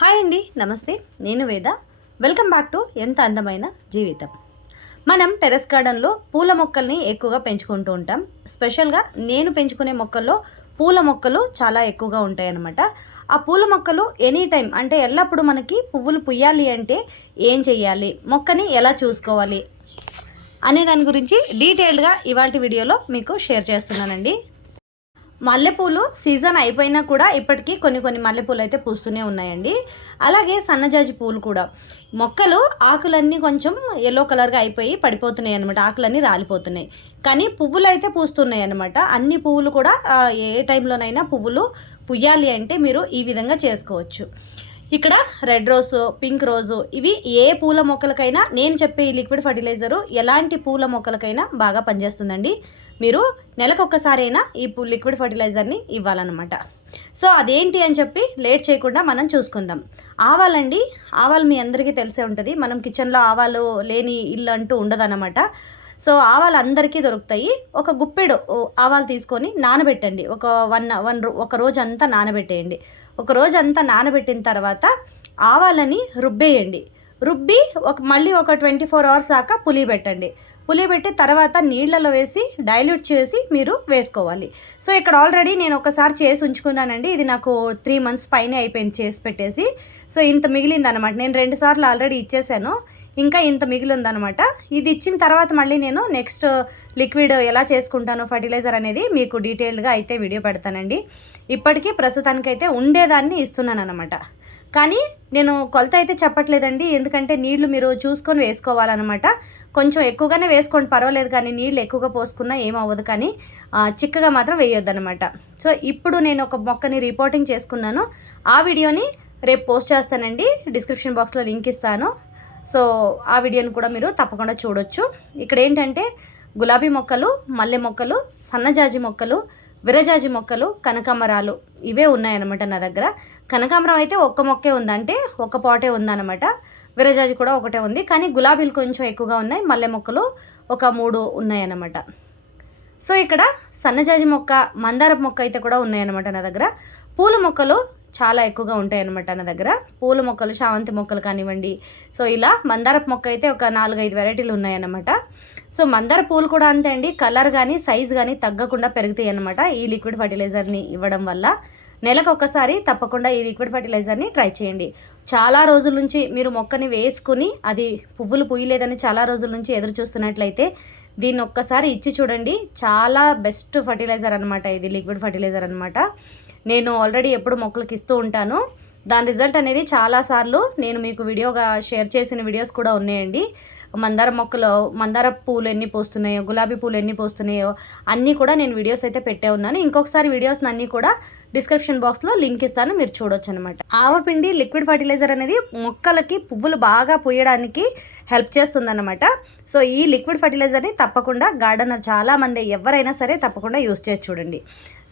Hi అండి, నమస్తే. నేను వేద. వెల్కమ్ బ్యాక్ టు ఎంత అందమైన జీవితం. మనం టెర్రస్ గార్డెన్లో పూల మొక్కల్ని ఎక్కువగా పెంచుకుంటూ ఉంటాం. స్పెషల్గా నేను పెంచుకునే మొక్కల్లో పూల మొక్కలు చాలా ఎక్కువగా ఉంటాయి అన్నమాట. ఆ పూల మొక్కలు ఎనీ టైం అంటే ఎల్లప్పుడూ మనకి పువ్వులు పుయ్యాలి అంటే ఏం చెయ్యాలి, మొక్కని ఎలా చూసుకోవాలి అనే దాని గురించి డీటెయిల్డ్గా ఇవాల్టి వీడియోలో మీకు షేర్ చేస్తున్నానండి. మల్లెపూలు సీజన్ అయిపోయినా కూడా ఇప్పటికీ కొన్ని మల్లెపూలు అయితే పూస్తూనే ఉన్నాయండి. అలాగే సన్నజాజి పూలు కూడా, మొక్కలు ఆకులన్నీ కొంచెం ఎల్లో కలర్గా అయిపోయి పడిపోతున్నాయి అనమాట, ఆకులన్నీ రాలిపోతున్నాయి. కానీ పువ్వులు అయితే పూస్తున్నాయి అనమాట. అన్ని పువ్వులు కూడా ఏ టైంలోనైనా పువ్వులు పుయ్యాలి అంటే మీరు ఈ విధంగా చేసుకోవచ్చు. ఇక్కడ రెడ్ రోజు, పింక్ రోజు, ఇవి ఏ పూల మొక్కలకైనా నేను చెప్పే ఈ లిక్విడ్ ఫర్టిలైజరు ఎలాంటి పూల మొక్కలకైనా బాగా పనిచేస్తుందండి. మీరు నెలకొక్కసారైనా ఈ లిక్విడ్ ఫర్టిలైజర్ని ఇవ్వాలన్నమాట. సో అదేంటి అని చెప్పి లేట్ చేయకుండా మనం చూసుకుందాం. ఆవాలండి, ఆవాలు మీ అందరికీ తెలిసే ఉంటుంది. మనం కిచెన్లో ఆవాలు లేని ఇల్లు అంటూ ఉండదన్నమాట. సో ఆవాలు అందరికీ దొరుకుతాయి. ఒక గుప్పెడు ఆవాలు తీసుకొని నానబెట్టండి. ఒక రోజు అంతా నానబెట్టేయండి. ఒక రోజు అంతా నానబెట్టిన తర్వాత ఆవాలని రుబ్బేయండి. రుబ్బి మళ్ళీ ఒక 24 hours దాకా పులియబెట్టండి. పులియబెట్టి తర్వాత నీళ్ళలో వేసి డైల్యూట్ చేసి మీరు వేసుకోవాలి. సో ఇక్కడ ఆల్రెడీ నేను ఒకసారి చేసి ఉంచుకున్నానండి. ఇది నాకు 3 months పైనే అయిపోయింది చేసి పెట్టేసి. సో ఇంత మిగిలిందనమాట. నేను 2 సార్లు ఆల్రెడీ ఇచ్చేసాను, ఇంకా ఇంత మిగిలి ఉందనమాట. ఇది ఇచ్చిన తర్వాత మళ్ళీ నేను నెక్స్ట్ లిక్విడ్ ఎలా చేసుకుంటాను ఫర్టిలైజర్ అనేది మీకు డీటెయిల్డ్గా అయితే వీడియో పెడతానండి. ఇప్పటికీ ప్రస్తుతానికైతే ఉండేదాన్ని ఇస్తున్నాను అనమాట. కానీ నేను కొలత అయితే చెప్పట్లేదండి, ఎందుకంటే నీళ్లు మీరు చూసుకొని వేసుకోవాలన్నమాట. కొంచెం ఎక్కువగానే వేసుకోండి, పర్వాలేదు. కానీ నీళ్ళు ఎక్కువగా పోసుకున్నా ఏమవ్వదు, కానీ చిక్కగా మాత్రం వేయొద్దనమాట. సో ఇప్పుడు నేను ఒక మొక్కని రిపోర్టింగ్ చేసుకున్నాను. ఆ వీడియోని రేపు పోస్ట్ చేస్తానండి, డిస్క్రిప్షన్ బాక్స్లో లింక్ ఇస్తాను. సో ఆ వీడియోని కూడా మీరు తప్పకుండా చూడొచ్చు. ఇక్కడ ఏంటంటే గులాబీ మొక్కలు, మల్లె మొక్కలు, సన్నజాజి మొక్కలు, విరజాజి మొక్కలు, కనకాంబరాలు ఇవే ఉన్నాయన్నమాట నా దగ్గర. కనకాంబరం అయితే ఒక్క మొక్కే ఉంది, అంటే ఒక పాటే ఉందన్నమాట. విరజాజి కూడా ఒకటే ఉంది, కానీ గులాబీలు కొంచెం ఎక్కువగా ఉన్నాయి. మల్లె మొక్కలు ఒక 3 ఉన్నాయన్నమాట. సో ఇక్కడ సన్నజాజి మొక్క, మందార మొక్క అయితే కూడా ఉన్నాయన్నమాట నా దగ్గర. పూల మొక్కలు చాలా ఎక్కువగా ఉంటాయి అన్నమాట నా దగ్గర. పూల మొక్కలు, శావంతి మొక్కలు కానివ్వండి. సో ఇలా మందార మొక్క అయితే ఒక 4-5 వెరైటీలు ఉన్నాయన్నమాట. సో మందార పూలు కూడా అంతే అండి, కలర్ కానీ సైజ్ కానీ తగ్గకుండా పెరుగుతాయి అన్నమాట ఈ లిక్విడ్ ఫర్టిలైజర్ని ఇవ్వడం వల్ల. నెలకు ఒక్కసారి తప్పకుండా ఈ లిక్విడ్ ఫర్టిలైజర్ని ట్రై చేయండి. చాలా రోజుల నుంచి మీరు మొక్కని వేసుకుని అది పువ్వులు పూయలేదని చాలా రోజుల నుంచి ఎదురు చూస్తున్నట్లయితే దీన్ని ఒక్కసారి ఇచ్చి చూడండి. చాలా బెస్ట్ ఫర్టిలైజర్ అనమాట ఇది, లిక్విడ్ ఫర్టిలైజర్ అనమాట. నేను ఆల్రెడీ ఎప్పుడు మొక్కలకి ఇస్తూ ఉంటాను. దాని రిజల్ట్ అనేది చాలాసార్లు నేను మీకు వీడియోగా షేర్ చేసిన వీడియోస్ కూడా ఉన్నాయండి. మందార పూలు ఎన్ని పోస్తున్నాయో, గులాబీ పూలు ఎన్ని పోస్తున్నాయో అన్నీ కూడా నేను వీడియోస్ అయితే పెట్టే ఉన్నాను. ఇంకొకసారి వీడియోస్ అన్నీ కూడా డిస్క్రిప్షన్ బాక్స్లో లింక్ ఇస్తాను, మీరు చూడొచ్చు అనమాట. ఆవపిండి లిక్విడ్ ఫర్టిలైజర్ అనేది మొక్కలకి పువ్వులు బాగా పూయడానికి హెల్ప్ చేస్తుందన్నమాట. సో ఈ లిక్విడ్ ఫర్టిలైజర్ని తప్పకుండా గార్డెనర్ చాలామంది ఎవరైనా సరే తప్పకుండా యూస్ చేసి చూడండి.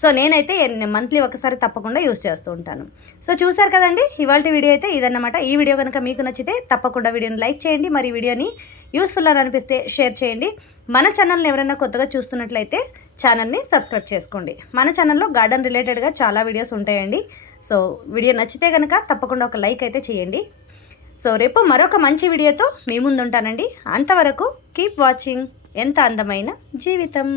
సో నేనైతే మంత్లీ ఒకసారి తప్పకుండా యూస్ చేస్తూ ఉంటాను. సో చూసారు కదండి, ఇవాళ వీడియో అయితే ఇదన్నమాట. ఈ వీడియో కనుక మీకు నచ్చితే తప్పకుండా వీడియోని లైక్ చేయండి, మరి వీడియోని యూస్ఫుల్ అని అనిపిస్తే షేర్ చేయండి. మన ఛానల్ని ఎవరైనా కొత్తగా చూస్తున్నట్లయితే ఛానల్ని సబ్స్క్రైబ్ చేసుకోండి. మన ఛానల్లో గార్డెన్ రిలేటెడ్గా చాలా వీడియోస్ ఉంటాయండి. సో వీడియో నచ్చితే కనుక తప్పకుండా ఒక లైక్ అయితే చేయండి. సో రేపు మరొక మంచి వీడియోతో మీ ముందు ఉంటానండి. అంతవరకు కీప్ వాచింగ్ ఎంత అందమైన జీవితం.